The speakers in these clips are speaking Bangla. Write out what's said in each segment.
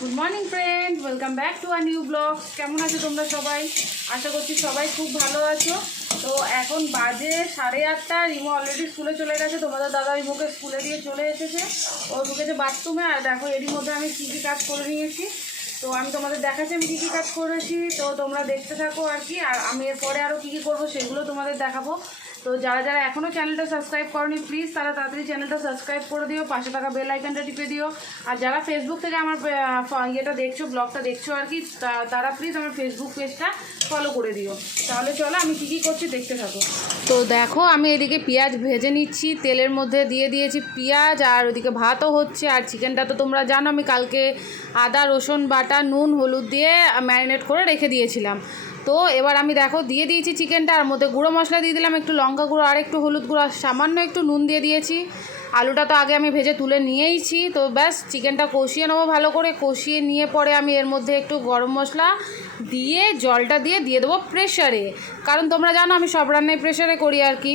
Good morning friend welcome back to our new blog কেমন আছো তোমরা সবাই? আশা করছি সবাই খুব ভালো আছো। তো এখন বাজে সাড়ে আটটা। রিমো অলরেডি স্কুলে চলে গেছে। তোমাদের দাদা রিমোকে স্কুলে দিয়ে চলে এসেছে। ও ঢুকেছে বাথরুমে আর দেখো, এরই মধ্যে আমি কী কী কাজ করে নিয়েছি। তো আমি তোমাদের দেখাচ্ছি আমি কী কী কাজ করেছি। তো তোমরা দেখতে থাকো আর কি। আর আমি এরপরে আরও কী কী করব, সেগুলো তোমাদের দেখাবো। তো যারা যারা এখনও চ্যানেলটা সাবস্ক্রাইব করনি প্লিজ তারা তাড়াতাড়ি চ্যানেলটা সাবস্ক্রাইব করে দিও, পাশে থাকা বেল আইকনটা টিপে দিও। আর যারা ফেসবুক থেকে আমার ইয়েটা দেখছ ব্লগটা দেখছ আর কি তারা প্লিজ আমার ফেসবুক পেজটা ফলো করে দিও। তাহলে চলো আমি কী কী করছি দেখতে থাকো। তো দেখো, আমি এদিকে পেঁয়াজ ভেজে নিচ্ছি, তেলের মধ্যে দিয়ে দিয়েছি পেঁয়াজ, আর ওদিকে ভাতও হচ্ছে, আর চিকেনটা তো তোমরা জানো, আমি কালকে আদা, রসুন, বাটা, নুন, হলুদ দিয়ে ম্যারিনেট করে রেখে দিয়েছিলাম। তো এবার আমি দেখো দিয়ে দিয়েছি চিকেনটা, আর মধ্যে গুঁড়ো মশলা দিয়ে দিলাম, একটু লঙ্কা গুঁড়ো, আর একটু হলুদ গুঁড়ো, আর সামান্য একটু নুন দিয়ে দিয়েছি। আলুটা তো আগে আমি ভেজে তুলে নিয়েইছি, তো ব্যাস চিকেনটা কষিয়ে নেব ভালো করে। কষিয়ে নিয়ে পরে আমি এর মধ্যে একটু গরম মশলা দিয়ে, জলটা দিয়ে দিয়ে দেবো প্রেশারে কারণ তোমরা জানো আমি সব রান্নাই প্রেশারে করি আর কি।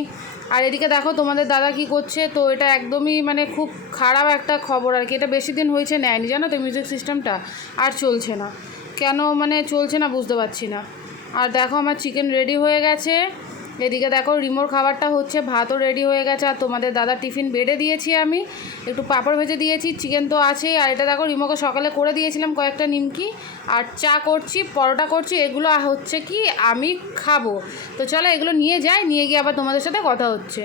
আর এদিকে দেখো তোমাদের দাদা কি করছে, তো এটা একদমই মানে খুব খারাপ একটা খবর আর কি। এটা বেশি দিন হয়েছে নেয়নি, জানো তো মিউজিক সিস্টেমটা আর চলছে না। কেন মানে চলছে না বুঝতে পারছি না। আর দেখো আমার চিকেন রেডি হয়ে গেছে। এদিকে দেখো রিমোর খাবারটা হচ্ছে, ভাতও রেডি হয়ে গেছে। আর তোমাদের দাদা টিফিন বেড়ে দিয়েছি আমি। একটু পাঁপড় ভেজে দিয়েছি চিকেন তো আছেই। আর এটা দেখো রিমোকে সকালে করে দিয়েছিলাম কয়েকটা নিমকি। আর চা করছি, পরোটা করছি, এগুলো হচ্ছে কি আমি খাব। তো চলো এগুলো নিয়ে যাই, নিয়ে গিয়ে আবার তোমাদের সাথে কথা হচ্ছে।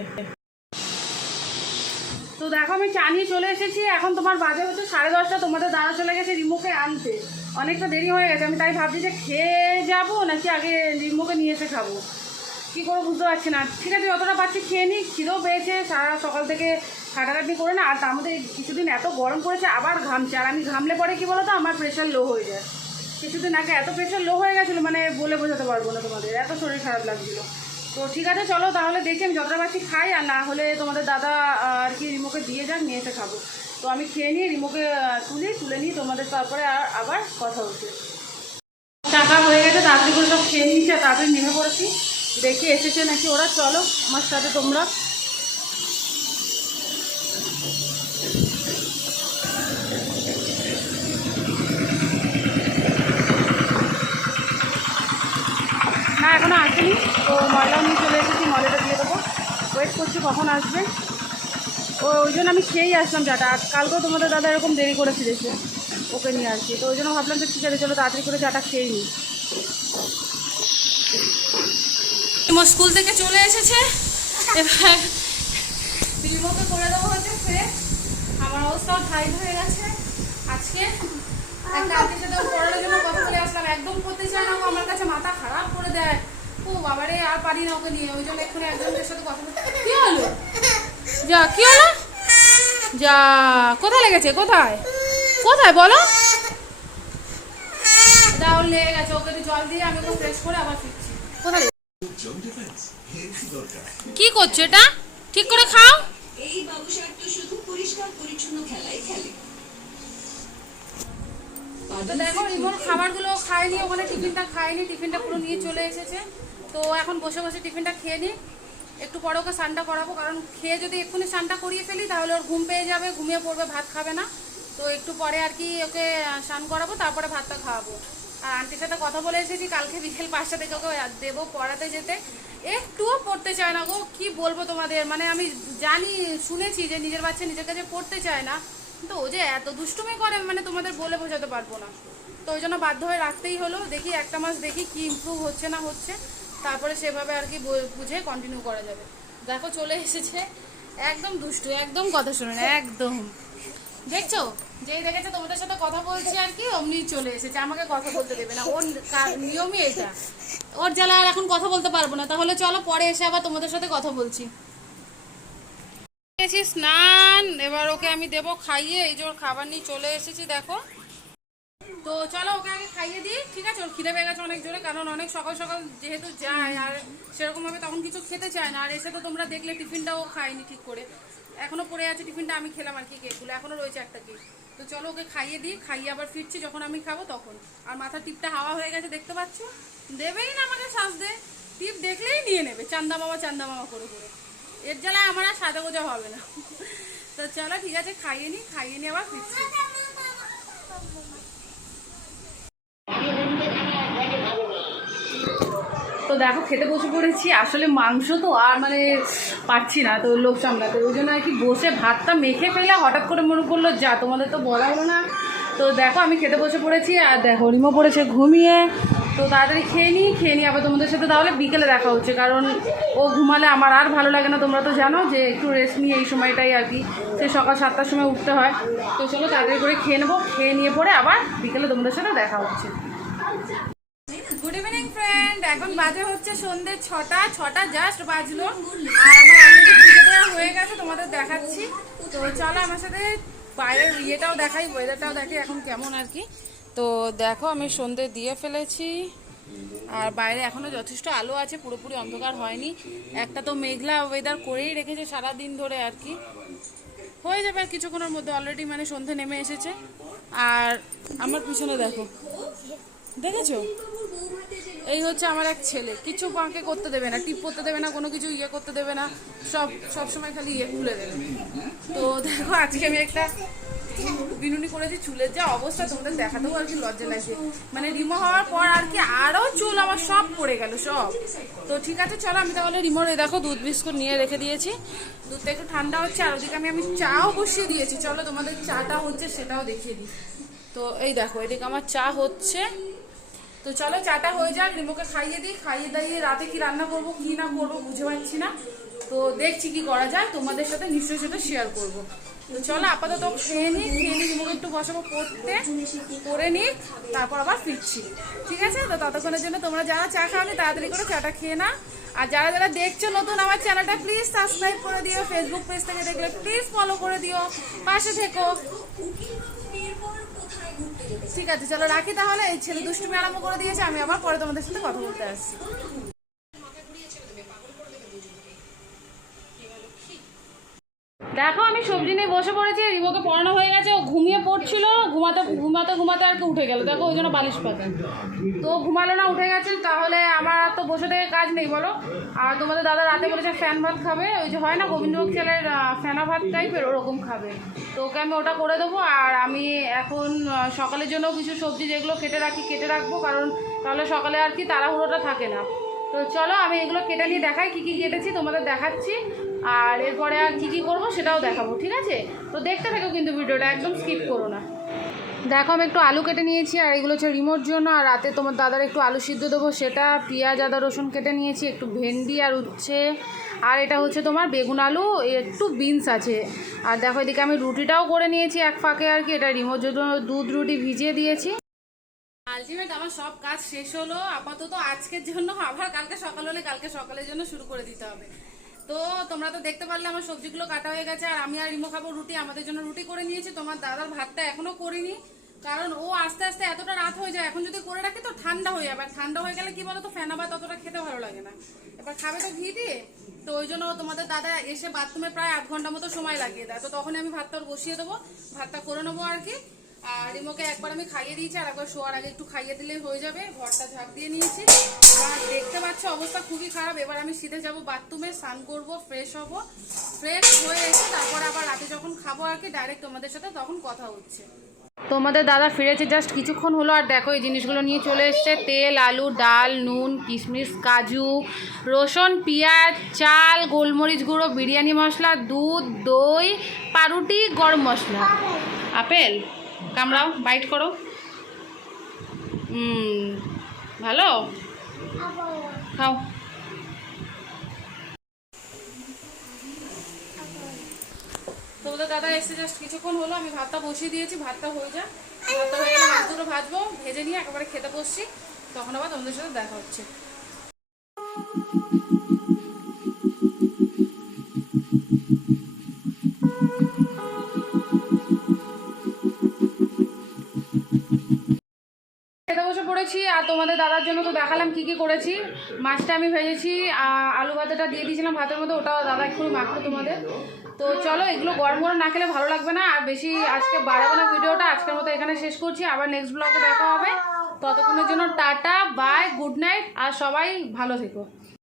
তো দেখো আমি চা নিয়ে চলে এসেছি। এখন তোমার বাজে হচ্ছে সাড়ে দশটা। তোমাদের দাদা চলে গেছে রিমোকে আনতে। অনেকটা দেরি হয়ে গেছে, আমি তাই ভাবছি যে খেয়ে যাব নাকি আগে রিমোকে নিয়ে এসে খাব। কী করে বুঝতে পারছি না। ঠিক আছে, যতটা পাচ্ছি খেয়ে নিই, খিদেও পেয়েছে, সারা সকাল থেকে খাটাখাটি করে না, আর তার মধ্যে কিছুদিন এত গরম পড়েছে, আবার ঘামছে। আর আমি ঘামলে পরে কি বলো তো আমার প্রেশার লো হয়ে যায়। কিছুদিন আগে এত প্রেশার লো হয়ে গেছিল মানে বলে বোঝাতে পারব না তোমাদের, এত শরীর খারাপ লাগছিল। তো ঠিক আছে, চলো তাহলে দেখি, আমি যতটা পাচ্ছি খাই, আর না হলে তোমাদের দাদা আর কি রিমোকে দিয়ে যাক, নিয়ে এসে খাব। তো আমি খেয়ে নিয়ে রিমোকে তুলি, তুলে নিই তোমাদের তারপরে আর আবার কথা হচ্ছে। টাকা হয়ে গেছে, তাড়াতাড়ি করে সব খেয়ে নিয়েছি, আর তাড়াতাড়ি নেমে পড়েছি। দেখি এসেছে নাকি ওরা, চলো আমার সাথে তোমরা। না, এখনও আসেনি। তো ময়লাও নিয়ে চলে এসেছি ময়লাটা দিয়ে দেবো। ওয়েট করছি কখন আসবে। ওই জন্য আমি খেয়েই আসলাম চাটা আর কালকেও তোমাদের দাদা এরকম দেরি করে ফিরেছে ওকে নিয়ে কি। তো ওই জন্য ভাবলাম যে ঠিক আছে, চলো তাড়াতাড়ি করে চাটা খেয়ে নিই। স্কুল থেকে চলে এসেছে। এবার রিমোকে করে দেবো হচ্ছে ফ্রেশ। আমার অবস্থাও টাইট হয়ে গেছে। আজকে একটা আন্টির সাথে পড়ার জন্য কথা বলে আসলাম। একদম করতে চায় না আমার কাছে মাথা খারাপ করে দেয়। ও বাবারে, আর পারি না ওকে নিয়ে। ওই জন্য এক্ষুনি একজনের সাথে কথা বলতে কি হলো? যা কি হলো? যা কোথায় লেগেছে? কোথায়? কোথায় বলো? ওর লেগে গেছে ওকে জল দিয়ে আমি ওকে ফ্রেশ করে আবার ফিরছি। কোথায় কি করছ এটা? ঠিক করে খাও। এই বাবুসার তো শুধু পরিষ্কার পরিচ্ছন্ন খেলাই খেলে। তো দেখো রিমোর খাবারগুলো খায়নি ওখানে টিফিনটা খায়নি টিফিনটা পুরো নিয়ে চলে এসেছে। তো এখন বসে বসে টিফিনটা খেয়ে নিই একটু পরে ওকে স্নানটা করাবো, কারণ খেয়ে যদি এক্ষুনি স্নানটা করিয়ে ফেলি, তাহলে ওর ঘুম পেয়ে যাবে, ঘুমিয়ে পড়বে, ভাত খাবে না। তো একটু পরে আর কি ওকে স্নান করাবো, তারপরে ভাতটা খাওয়াবো। আর আন্টির সাথে কথা বলে এসেছি, কালকে বিকেল পাঁচটা থেকে ওকে দেবো পড়াতে যেতে। একটুও পড়তে চায় না গো, কি বলব তোমাদের? মানে আমি জানি, শুনেছি যে নিজের বাচ্চা নিজের কাছে পড়তে চায় না। কিন্তু ও যে এত দুষ্টুমি করে মানে তোমাদের বলে বোঝাতে পারব না। তো ওই জন্য বাধ্য হয়ে রাখতেই হলো, দেখি একটা মাস দেখি কি ইমপ্রুভ হচ্ছে না হচ্ছে। তারপরে সেভাবে আর কি বুঝে কন্টিনিউ করা যাবে। দেখো চলে এসেছে। একদম দুষ্টু, একদম কথা শুনে না, একদম। দেখছ? যেই দেখেছে তোমাদের সাথে কথা বলছি আর কি, অমনি চলে এসেছে। আমাকে কথা বলতে দেবে না। ওর নিয়মই এটা। ওর জ্বালা আর এখন কথা বলতে পারব না। তাহলে চলো পরে এসে আবার তোমাদের সাথে কথা বলছি। স্নান। এবার ওকে আমি দেবো খাইয়ে। এই যে ওর খাবার নিয়ে চলে এসেছি, দেখো। তো চলো ওকে আগে খাইয়ে দিই। ঠিক আছে, ওর খিদে পেয়ে গেছে অনেক জোরে, কারণ অনেক সকাল সকাল যেহেতু যায় আর সেরকম ভাবে তখন কিছু খেতে চায় না। আর এসে তো তোমরা দেখলে টিফিনটাও খায়নি ঠিক করে। এখনও পড়ে আছে টিফিনটা, আমি খেলাম আর কি কেকগুলো এখনও রয়েছে একটা কেক তো চলো ওকে খাইয়ে দিই, খাইয়ে আবার ফিরছি যখন আমি খাব তখন। আর মাথার টিপটা হাওয়া হয়ে গেছে, দেখতে পাচ্ছ? দেবেই না আমাকে শ্বাস দে। টিপ দেখলেই নিয়ে নেবে, চান্দা মামা চান্দা মামা করে করে। এর জ্বালায় আমার আর সাদা গোজা হবে না। তো চলো ঠিক আছে, খাইয়ে নি, খাইয়ে নিয়ে আবার ফিরছি। তো দেখো, খেতে বসে পড়েছি। আসলে মাংস তো আর মানে পাচ্ছি না, তো লোক সামলাতে। ওই জন্য আর কি বসে ভাতটা মেখে ফেলে হঠাৎ করে মনে করল যা, তোমাদের তো বলা হলো না। তো দেখো, আমি খেতে বসে পড়েছি, আর দেখো রিমো পড়েছে ঘুমিয়ে। তো তাড়াতাড়ি খেয়ে নিই খেয়ে নিই আবার তোমাদের সাথে তাহলে বিকেলে দেখা হচ্ছে, কারণ ও ঘুমালে আমার আর ভালো লাগে না। তোমরা তো জানো যে একটু রেস্ট নিয়ে এই সময়টাই আর কি, সে সকাল সাতটার সময় উঠতে হয়। তো চলো তাড়াতাড়ি করে খেয়ে নেব, খেয়ে নিয়ে পরে আবার বিকেলে তোমাদের সাথে দেখা হচ্ছে। এখন বাজে হচ্ছে সন্ধ্যে ছটা ছটা জাস্ট বাজলো। আর আমার অলরেডি পুজো দেওয়া হয়ে গেছে, তোমাদের দেখাচ্ছি। তো চলো আমার সাথে বাইরের ইয়েটাও দেখাই ওয়েদারটাও দেখি এখন কেমন আর কি। তো দেখো, আমি সন্ধ্যে দিয়ে ফেলেছি। আর বাইরে এখনও যথেষ্ট আলো আছে, পুরোপুরি অন্ধকার হয়নি। একটা তো মেঘলা ওয়েদার করেই রেখেছে সারা দিন ধরে আর কি। হয়ে যাবে আর কিছুক্ষণের মধ্যে অলরেডি মানে সন্ধে নেমে এসেছে। আর আমার পিছনে দেখো। দেখেছ? এই হচ্ছে আমার এক ছেলে। কিছু বাঁকে করতে দেবে না, টিপ করতে দেবে না, কোনো কিছু ইয়ে করতে দেবে না, সব সব সময় খালি ইয়ে খুলে দেবে। তো দেখো, আজকে আমি একটা বিনুনি করেছি চুলের যা অবস্থা, তোমাদের দেখাতেও আর কি লজ্জা লাগছে। মানে রিমো হওয়ার পর আর কি আরও চুল আমার সব পড়ে গেল, সব। তো ঠিক আছে, চলো আমি তাহলে রিমোর এই দেখো দুধ বিস্কুট নিয়ে রেখে দিয়েছি। দুধটা একটু ঠান্ডা হচ্ছে, আর ওদিকে আমি আমি চাও বসিয়ে দিয়েছি। চলো তোমাদের চাটা হচ্ছে সেটাও দেখিয়ে দিই। তো এই দেখো, এদিকে আমার চা হচ্ছে। তো চলো চাটা হয়ে যাক, রিমোকে খাইয়ে দিই, খাইয়ে দাইয়ে রাতে কি রান্না করব, কি না করব বুঝে পাচ্ছি না। তো দেখছি কি করা যায়, তোমাদের সাথে নিশ্চয়ই সেটা শেয়ার করব। তো চলো আপাতত খেয়ে নিই খেয়ে নিই রিমোকে একটু বসাবো পড়তে করে নিই তারপর আবার ফিরছি। ঠিক আছে? তো ততক্ষণের জন্য তোমরা যারা চা খাওনি তাড়াতাড়ি করে চাটা খেয়ে না আর যারা যারা দেখছ নতুন আমার চ্যানেলটা প্লিজ সাবস্ক্রাইব করে দিও। ফেসবুক পেজ থেকে দেখলে প্লিজ ফলো করে দিও। পাশে থেকো এরপর কোথায় ঘুরতে যেতে ঠিক আছে, চলো রাখি তাহলে। এই ছেলে দুষ্টুমি আরম্ভ করে দিয়েছে, আমি আবার পরে তোমাদের সাথে কথা বলতে আসছি। দেখো, আমি সবজি নিয়ে বসে পড়েছি রিমোকে পড়ানো হয়ে গেছে, ও ঘুমিয়ে পড়ছিল, ঘুমাতে ঘুমাতে ঘুমাতে আর কি উঠে গেল। দেখো, ওই জন্য বালিশ পাতা। তো ঘুমালো না, উঠে গেছে, তাহলে আমার আর তো বসে থেকে কাজ নেই, বলো। আর তোমাদের দাদা রাতে বলেছে ফ্যান ভাত খাবে, ওই যে হয় না, গোবিন্দভোগ ছেলের ফেনা ভাত টাইপের ওরকম খাবে। তো ওকে আমি ওটা করে দেবো, আর আমি এখন সকালের জন্য কিছু সবজি যেগুলো কেটে রাখি, কেটে রাখব, কারণ তাহলে সকালে আর কি তাড়াহুড়োটা থাকে না। তো চলো, আমি এগুলো কেটে নিয়ে দেখাই, কী কী কেটেছি, তোমাদের দেখাচ্ছি। আর এরপরে আর কী কী করব সেটাও দেখাবো, ঠিক আছে? তো দেখতে থাকো কিন্তু ভিডিওটা, একদম স্কিপ করো না। দেখো, আমি একটু আলু কেটে নিয়েছি, আর এগুলো হচ্ছে রিমোর জন্য, আর রাতে তোমার দাদার একটু আলু সিদ্ধ দেবো সেটা, পেঁয়াজ, আদা, রসুন কেটে নিয়েছি, একটু ভেন্ডি আর উচ্ছে, আর এটা হচ্ছে তোমার বেগুন আলু, একটু বিনস আছে। আর দেখো, এদিকে আমি রুটিটাও করে নিয়েছি এক ফাঁকে আর কি, এটা রিমোর জন্য দুধ রুটি ভিজিয়ে দিয়েছি। আলটিমেট আমার সব কাজ শেষ হলো, আপাতত আজকের জন্য, আবার কালকে সকাল হলে কালকে সকালের জন্য শুরু করে দিতে হবে। তো তোমরা তো দেখতে পারলে আমার সবজিগুলো কাটা হয়ে গেছে, আর আমি আর রিমো খাব রুটি, আমাদের জন্য রুটি করে নিয়েছি, তোমার দাদার ভাতটা এখনও করিনি, কারণ ও আস্তে আস্তে এতটা রাত হয়ে যায়, এখন যদি করে রাখি তো ঠান্ডা হয়ে যাবে ঠান্ডা হয়ে গেলে কি বলো তো ফেনা ভাত অতটা খেতে ভালো লাগে না। এবার খাবে তো ঘি দিয়ে, তো ওই জন্য তোমাদের দাদা এসে বাথরুমে প্রায় আধ ঘণ্টা মতো সময় লাগিয়ে দেয়, তো তখনই আমি ভাতটা বসিয়ে দেবো, ভাতটা করে নেব আর কি আর রিমোকে একবার আমি খাইয়ে দিয়েছি, আর একবার শোয়ার আগে একটু খাইয়ে দিলে হয়ে যাবে। ঘরটা ঝাঁপ দিয়ে নিয়েছি। আর দেখতে পাচ্ছ, অবস্থা খুবই খারাপ। এবার আমি সিধে যাব, বাথরুমে স্নান করব ফ্রেশ হব। ফ্রেশ হয়ে এসে তারপর আবার রাতে যখন খাব আর কি ডাইরেক্ট তোমাদের সাথে তখন কথা হচ্ছে। তোমাদের দাদা ফিরেছে জাস্ট কিছুক্ষণ হলো। আর দেখো, এই জিনিসগুলো নিয়ে চলে এসছে। তেল, আলু, ডাল, নুন, কিশমিশ, কাজু, রসুন, পেঁয়াজ, চাল, গোলমরিচ গুঁড়ো, বিরিয়ানি মশলা, দুধ, দই, পাউরুটি, গরম মশলা। আপেল? কামড়াও বাইট করো। ভালো? খাও। তোমাদের দাদা এসে জাস্ট কিছুক্ষণ হলো, আমি ভাতটা বসিয়ে দিয়েছি, ভাতটা হয়ে যা ভাতটা হয়ে গেলে দুটো ভাজবো, ভেজে নিয়ে একেবারে খেতে বসছি। তখন আবার তোমাদের সাথে দেখা হচ্ছে। আর তোমাদের দাদার জন্য তো দেখালাম কি কি করেছি। মাছটা আমি ভেজেছি আলু ভাতাটা দিয়ে দিয়েছিলাম ভাতের মধ্যে ওটা দাদা একটু মাখলো তোমাদের। তো চলো, এগুলো গরম গরম না খেলে ভালো লাগবে না। আর বেশি আজকে বাড়াবো না ভিডিওটা, আজকের মতো এখানে শেষ করছি। আবার নেক্সট ব্লগে দেখা হবে। ততক্ষণের জন্য টাটা বাই গুড নাইট আর সবাই ভালো থেকো।